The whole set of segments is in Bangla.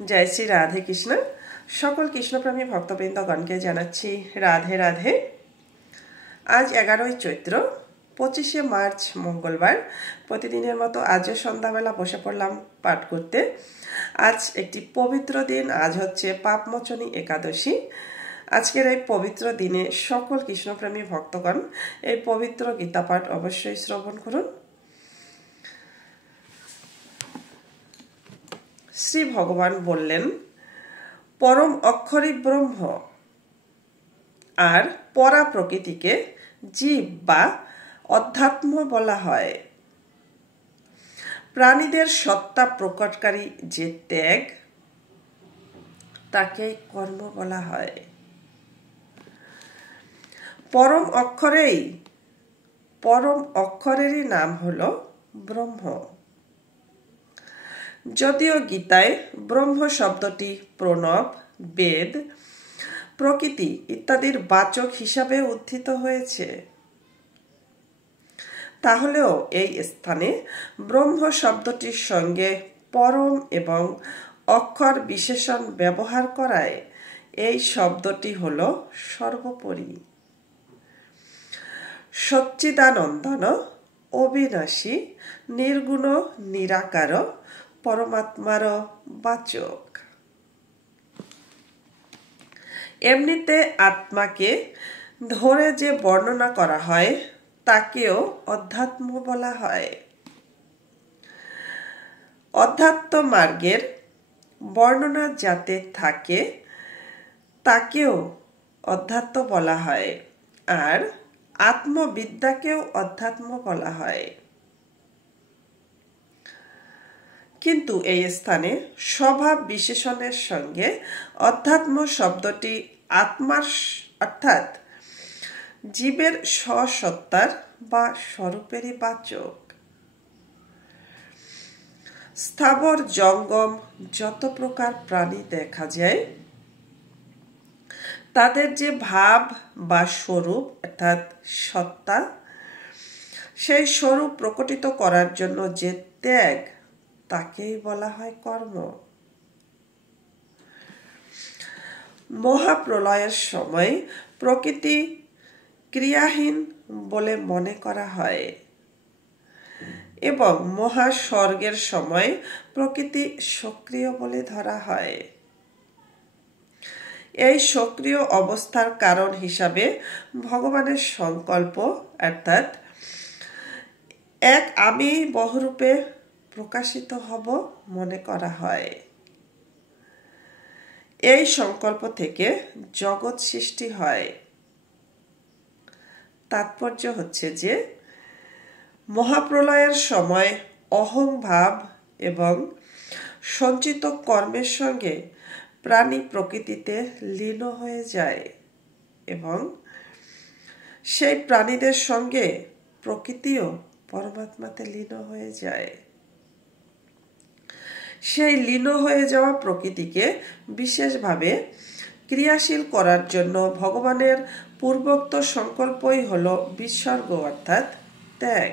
জয় শ্রী রাধে কৃষ্ণ। সকল কৃষ্ণপ্রেমী ভক্তবৃন্দগণকে জানাচ্ছি রাধে রাধে। আজ 11ই চৈত্র, 25শে মার্চ মঙ্গলবার। প্রতিদিনের মতো আজও সন্ধ্যাবেলা বসে পড়লাম পাঠ করতে। আজ একটি পবিত্র দিন, আজ হচ্ছে পাপমোচনী একাদশী। আজকের এই পবিত্র দিনে সকল কৃষ্ণপ্রেমী ভক্তগণ এই পবিত্র গীতা পাঠ অবশ্যই শ্রবণ করুন। শ্রী ভগবান বললেন, পরম অক্ষরই ব্রহ্ম, আর পরা প্রকৃতিকে জীব বা অধ্যাত্ম বলা হয়। প্রাণীদের সত্তা প্রকটকারী যে ত্যাগ, তাকেই কর্ম বলা হয়। পরম অক্ষরেরই নাম হলো ব্রহ্ম। যদিও গীতায় ব্রহ্ম শব্দটি প্রণব, বেদ, প্রকৃতি ইত্যাদির বাচক হিসাবে উদ্ধৃত হয়েছে, তাহলেও এই স্থানে ব্রহ্ম শব্দটির সঙ্গে পরম এবং অক্ষর বিশেষণ ব্যবহার করায় এই শব্দটি হল সর্বোপরি। সচ্চিদানন্দন, অবিনাশী, নির্গুণ, নিরাকার পরমাত্মার বাচক। এমনিতে আত্মাকে ধরে যে বর্ণনা করা হয় তাকেও অধ্যাত্ম বলা হয়। অধ্যাত্ম মার্গের বর্ণনা যাতে থাকে তাকেও অধ্যাত্ম বলা হয়, আর আত্মবিদ্যাকেও অধ্যাত্ম বলা হয়। কিন্তু এই স্থানে স্বভাব বিশেষণের সঙ্গে অধ্যাত্ম শব্দটি আত্মার অর্থাৎ জীবের স্বসত্তার বা স্বরূপেরই বাচক। স্থাবর জঙ্গম যত প্রকার প্রাণী দেখা যায়, তাদের যে ভাব বা স্বরূপ অর্থাৎ সত্তা, সেই স্বরূপ প্রকটিত করার জন্য যে ত্যাগ, তাকেই বলা হয় কর্ম। মহাপ্রলয়ের সময় প্রকৃতি ক্রিয়াহীন বলে মনে করা হয় এবং মহাস্বর্গের সময় প্রকৃতি সক্রিয় বলে ধরা হয়। এই সক্রিয় অবস্থার কারণ হিসাবে ভগবানের সংকল্প অর্থাৎ এক আমি বহুরূপে প্রকাশিত হব মনে করা হয়। এই সংকল্প থেকে জগৎ সৃষ্টি হয়। তাৎপর্য হচ্ছে যে মহাপ্রলয়ের সময় অহং ভাব এবং সঞ্চিত কর্মের সঙ্গে প্রাণী প্রকৃতিতে লীন হয়ে যায় এবং সেই প্রাণীদের সঙ্গে প্রকৃতিও পরমাত্মাতে লীন হয়ে যায়। সেই লীন হয়ে যাওয়া প্রকৃতিকে বিশেষভাবে ক্রিয়াশীল করার জন্য ভগবানের পূর্বোক্ত সংকল্পই হল বিসর্গ অর্থাৎ ত্যাগ।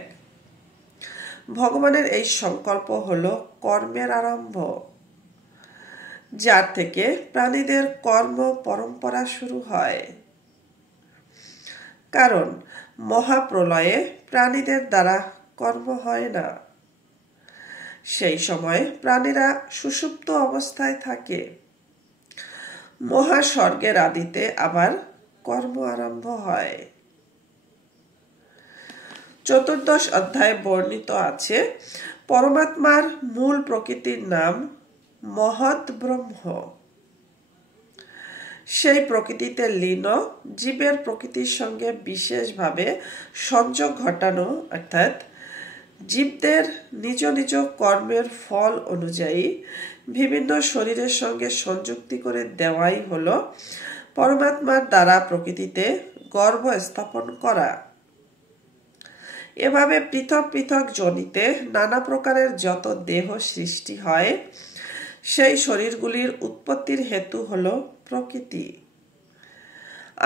ভগবানের এই সংকল্প হল কর্মের আরম্ভ, যার থেকে প্রাণীদের কর্ম পরম্পরা শুরু হয়। কারণ মহাপ্রলয়ে প্রাণীদের দ্বারা কর্ম হয় না। সেই সময় প্রাণীরা সুষুপ্ত অবস্থায় থাকে। মহাস্বর্গের আদিতে আবার কর্ম আরম্ভ হয়। 14 অধ্যায়ে বর্ণিত আছে, পরমাত্মার মূল প্রকৃতির নাম মহৎ ব্রহ্ম। সেই প্রকৃতিতে লীন জীবের প্রকৃতির সঙ্গে বিশেষভাবে সংযোগ ঘটানো অর্থাৎ জীবদের নিজ নিজ কর্মের ফল অনুযায়ী বিভিন্ন শরীরের সঙ্গে সংযুক্তি করে দেওয়াই হল পরমাত্মার দ্বারা প্রকৃতিতে গর্ভ স্থাপন করা। এভাবে পৃথক পৃথক যোনিতে নানা প্রকারের যত দেহ সৃষ্টি হয়, সেই শরীরগুলির উৎপত্তির হেতু হল প্রকৃতি,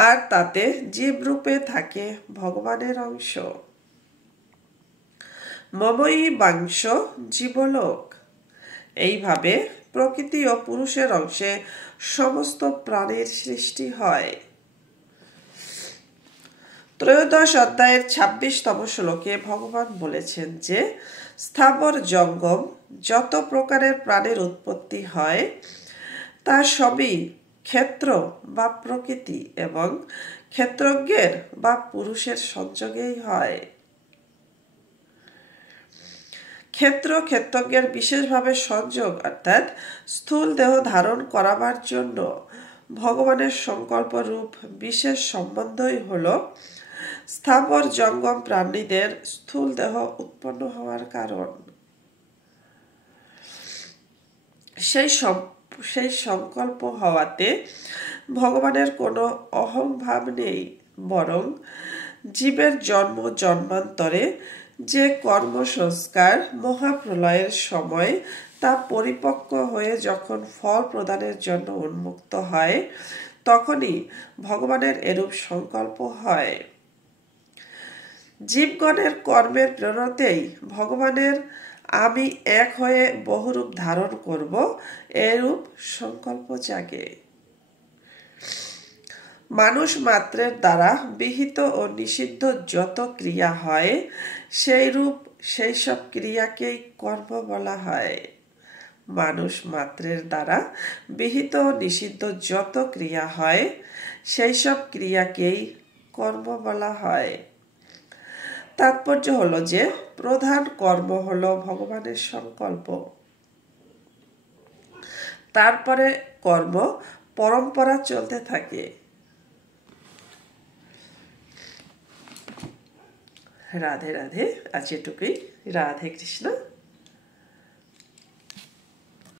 আর তাতে জীবরূপে থাকে ভগবানের অংশ। মমই বাংশ জীবলোক। এইভাবে প্রকৃতি ও পুরুষের অংশে সমস্ত প্রাণীর সৃষ্টি হয়। ত্রয়োদশ অধ্যায়ের 26তম শ্লোকে ভগবান বলেছেন যে স্থাবর জঙ্গম যত প্রকারের প্রাণীর উৎপত্তি হয় তা সবই ক্ষেত্র বা প্রকৃতি এবং ক্ষেত্রজ্ঞের বা পুরুষের সংযোগেই হয়। ক্ষেত্রজ্ঞের বিশেষভাবে সংযোগ অর্থাৎ স্থূল দেহ ধারণ করাবার জন্য ভগবানের সংকল্প রূপ বিশেষ সম্বন্ধই হল স্থাবর জঙ্গম প্রাণীদের স্থূল দেহ উৎপন্ন হওয়ার কারণ। সেই সংকল্প হওয়াতে ভগবানের কোনো অহংভাব নেই, বরং জীবের জন্ম জন্মান্তরে যে কর্ম সংস্কার মহাপ্রলয়ের সময় তা পরিপক্ক হয়ে যখন ফল প্রদানের জন্য উন্মুক্ত হয় তখনই ভগবানের এরূপ সংকল্প হয়। জীবগণের কর্মের প্রেরণাতেই ভগবানের আমি এক হয়ে বহুরূপ ধারণ করব এরূপ সংকল্প জাগে। মানুষ মাত্রের দ্বারা বিহিত ও নিষিদ্ধ যত ক্রিয়া হয় সেই সব ক্রিয়াকেই কর্ম বলা হয়। মানুষ মাত্রের দ্বারা বিহিত ও নিষিদ্ধ যত ক্রিয়া হয় সেই সব ক্রিয়াকেই কর্ম বলা হয়। তাৎপর্য হলো যে প্রধান কর্ম হলো ভগবানের সংকল্প, তারপরে কর্ম পরম্পরা চলতে থাকে। রাধে রাধে, আজ এটুকুই। রাধে কৃষ্ণ।